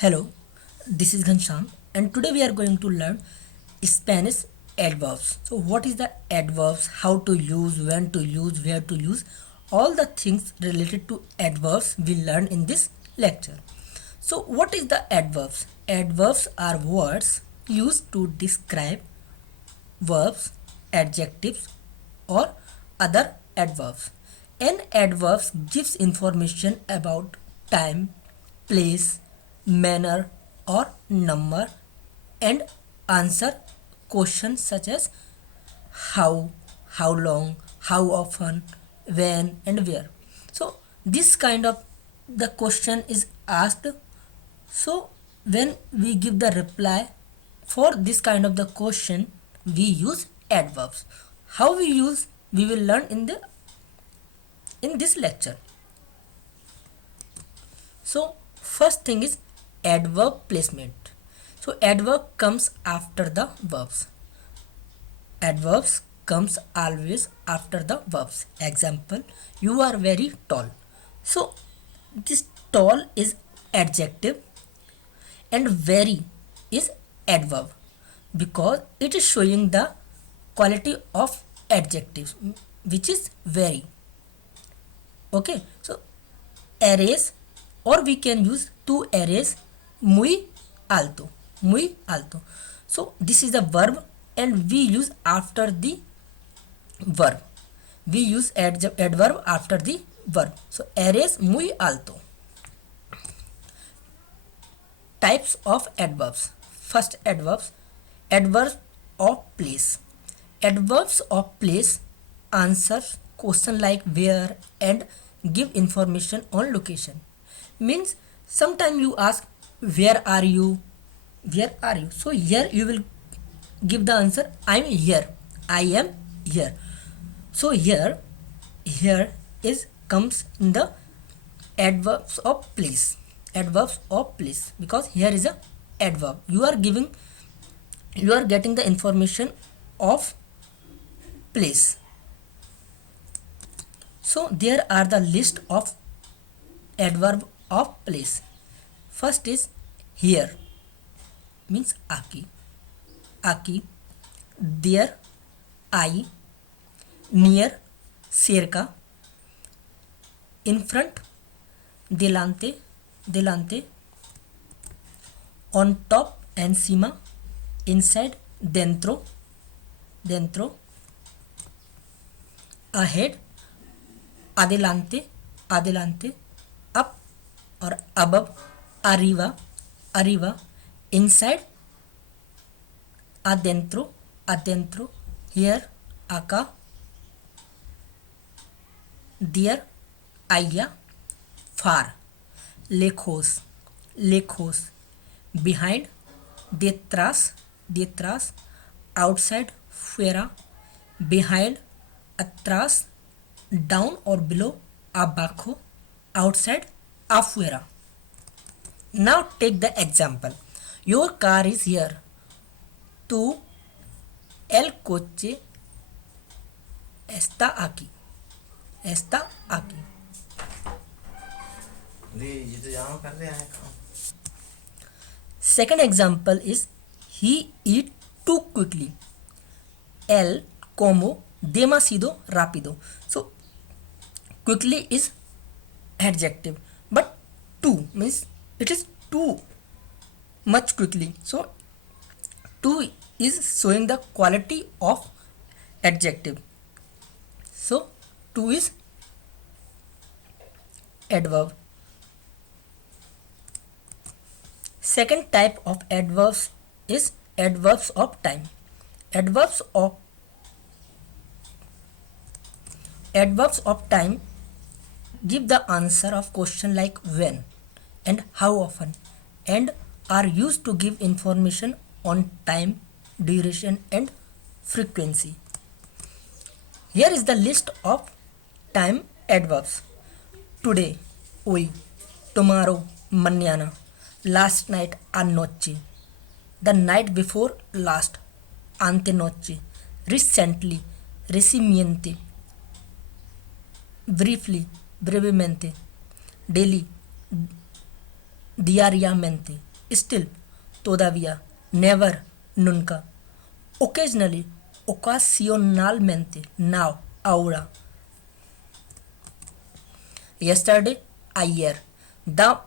Hello, this is Ghansham, and today we are going to learn Spanish adverbs. So, what is the adverbs, how to use, when to use, where to use, all the things related to adverbs we learn in this lecture. So, what is the adverbs? Adverbs are words used to describe verbs, adjectives, or other adverbs. An adverb gives information about time, place, manner, or number and answer questions such as how long, how often, when, and where. So, this kind of the question is asked. So, when we give the reply for this kind of the question, we use adverbs. How we use, we will learn in this lecture. So, first thing is adverb placement. So, adverb comes after the verbs. Adverbs comes always after the verbs. Example, you are very tall. So, this tall is adjective and very is adverb because it is showing the quality of adjectives which is very. Okay, so arrays, or we can use to arrays muy alto. So this is a verb and we use after the verb, we use adverb after the verb. So arrays muy alto. Types of adverbs. First adverbs. Adverbs of place. Adverbs of place answer question like where and give information on location. Means sometimes you ask where are you? Where are you? So here you will give the answer I am here. I am here. So here is comes in the adverbs of place. Adverbs of place because here is a adverb. You are getting the information of place. So there are the list of adverb of place. First is here means aki, there I, near cerca, in front delante, on top encima, inside dentro, ahead adelante, up or above, arriba, inside adentro, here acá, there allá, far, lejos, behind, detrás, outside, fuera, behind, atrás, down or below, abajo, outside, afuera. Now take the example. Your car is here. Tu el coche está aquí. ये तो यहाँ कर रहे हैं काम. Second example is he eat too quickly. El como demasiado rápido. So quickly is adjective, but too means it is too much quickly. So too is showing the quality of adjective. So too is adverb. Second type of adverbs is adverbs of time. Adverbs of time give the answer of question like when and how often and are used to give information on time, duration and frequency. Here is the list of time adverbs. Today, hoy, tomorrow, mañana, last night, anoche, the night before last, antenoche, recently, recientemente, briefly, brevemente, daily, diariamente, Still, todavía, never, nunca. Occasionally, ocasionalmente, now, ahora. Yesterday, ayer. The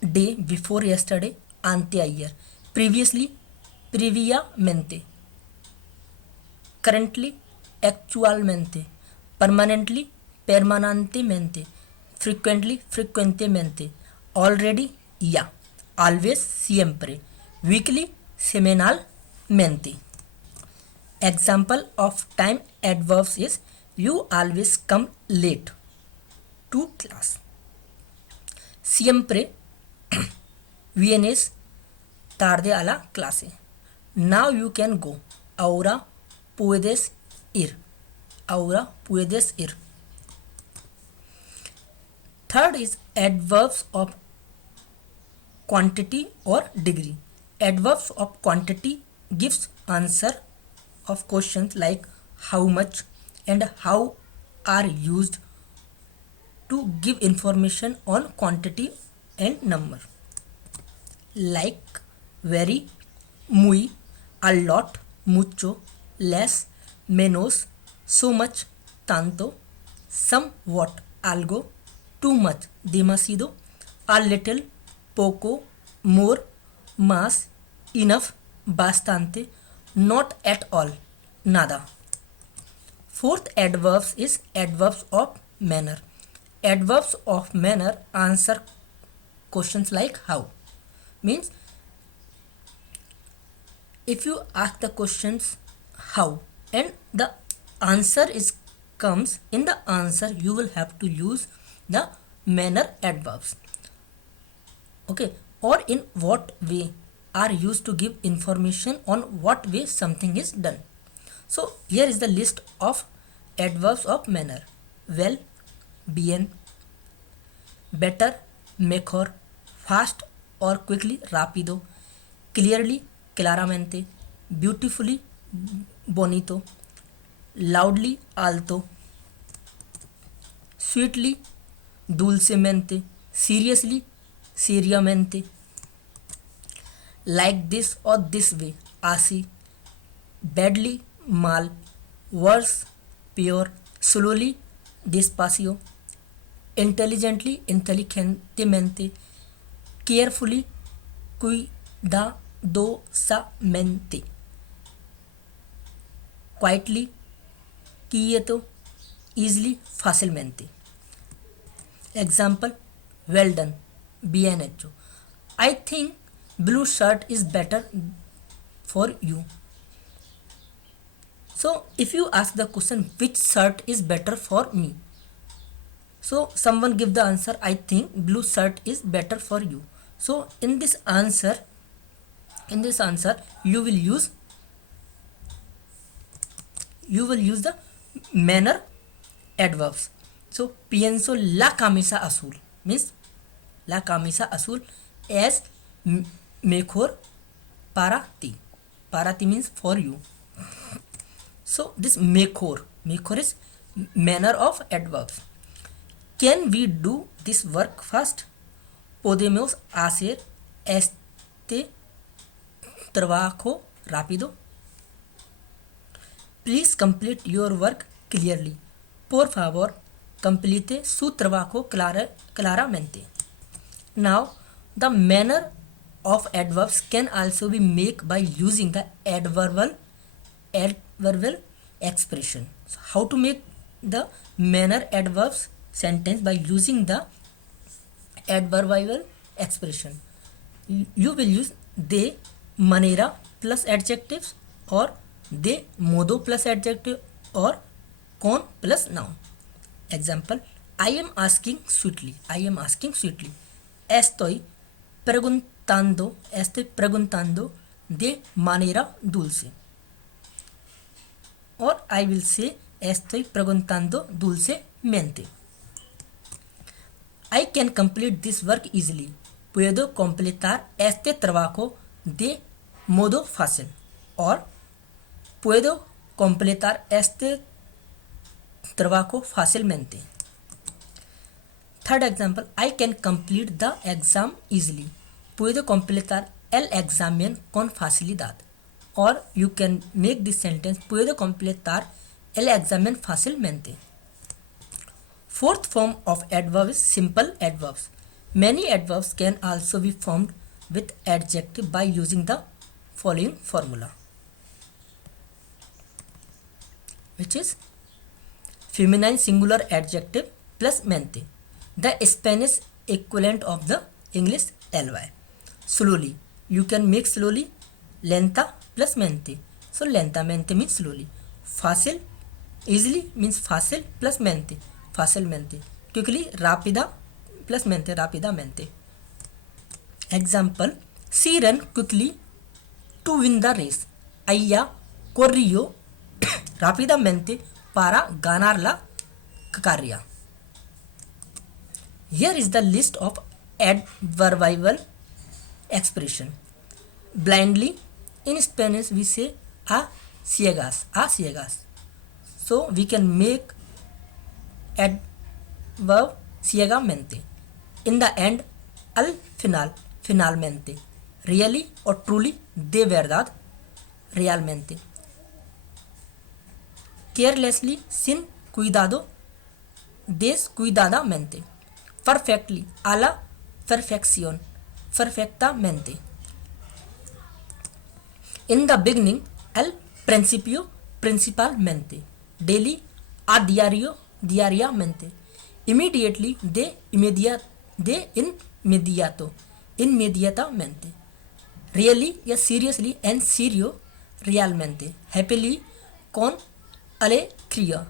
day before yesterday, anteayer. Previously, previamente. Currently, actualmente. Permanently, permanentemente. Frequently, frecuentemente. Already, ya. Always, siempre. Weekly, semanalmente. Example of time adverbs is you always come late to class. Siempre vienes tarde a la clase. Now you can go. Ahora puedes ir. Ahora puedes ir. Third is adverbs of quantity or degree. Adverbs of quantity gives answer of questions like how much and how are used to give information on quantity and number. Like very, muy, a lot, mucho, less, menos, so much, tanto, somewhat, algo, too much, demasiado, a little, poco, more, más, enough, bastante, not at all, nada. Fourth adverbs is adverbs of manner. Adverbs of manner answer questions like how. Means if you ask the questions how and the answer is comes in the answer, you will have to use the manner adverbs. Okay, or in what way are used to give information on what way something is done. So here is the list of adverbs of manner. Well, bien, better, mejor, fast or quickly, rápido, clearly, claramente, beautifully, bonito, loudly, alto, sweetly, dulcemente, seriously, seriamente, like this or this way, así, badly, mal, worse, peor, slowly, despacio, intelligently, inteligentemente, carefully, cuidadosamente, quietly, quieto, easily, fácilmente. Example, well done, bien hecho. I think blue shirt is better for you. So if you ask the question which shirt is better for me, so someone give the answer, I think blue shirt is better for you. So in this answer you will use the manner adverbs. So pienso la camisa azul means la camisa azul es mejor para ti. Para ti means for you. So this mejor is manner of adverbs. Can we do this work fast? Podemos hacer este trabajo rápido. Please complete your work clearly. Por favor, complete su trabajo claramente. Now, the manner of adverbs can also be made by using the adverbial expression. So how to make the manner adverbs sentence by using the adverbial expression? You will use de manera plus adjectives or de modo plus adjective or con plus noun. Example, I am asking sweetly. Estoy preguntando de manera dulce. Or I will say estoy preguntando dulcemente. I can complete this work easily. Puedo completar este trabajo de modo fácil. Or puedo completar este trabajo fácilmente. Third example, I can complete the exam easily. Puedo completar el examen con facilidad. Or you can make this sentence, puedo completar el examen fácilmente. Fourth form of adverb is simple adverbs. Many adverbs can also be formed with adjective by using the following formula, which is feminine singular adjective plus mente, the Spanish equivalent of the English ly. Slowly, you can make slowly lenta plus mente. So lentamente means slowly. Fácil, easily means fácil plus mente, fácilmente. Quickly, rápida plus mente, rápidamente. Example, she ran quickly to win the race. Ella corrió rápidamente para ganar la carrera. Here is the list of adverbial expression. Blindly, in Spanish we say a ciegas, a ciegas. So we can make adverb ciegamente. In the end, al final, finalmente. Really or truly, de verdad, realmente. Carelessly, sin cuidado, descuidadamente. Perfectly, a la perfección, perfectamente. In the beginning, al principio, principalmente. Daily, a diario, diariamente. Immediately, de inmediato, inmediatamente. Really या seriously en serio, realmente. Happily, con alegría.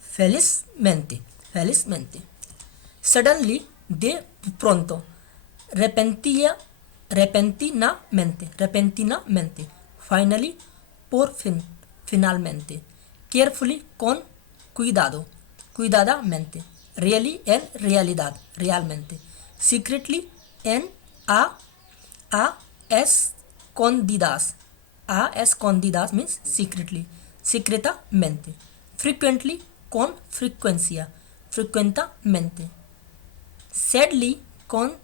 Felizmente, felizmente. Suddenly, de pronto. Repentinamente, repentinamente. Finally, por fin, finalmente. Carefully, con cuidado, cuidadamente. Really, en realidad, realmente. Secretly, en a escondidas. A escondidas means secretly, secretamente. Frequently, con frecuencia, frecuentamente. Sadly, con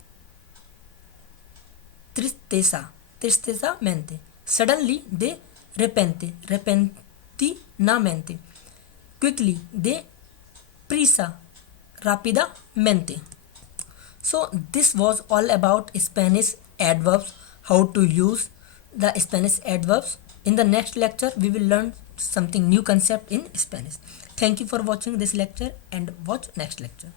tristeza, tristezamente. Suddenly, de repente, repentinamente. Quickly, de prisa, rápidamente. So this was all about Spanish adverbs, how to use the Spanish adverbs. In the next lecture, we will learn something new concept in Spanish. Thank you for watching this lecture and watch next lecture.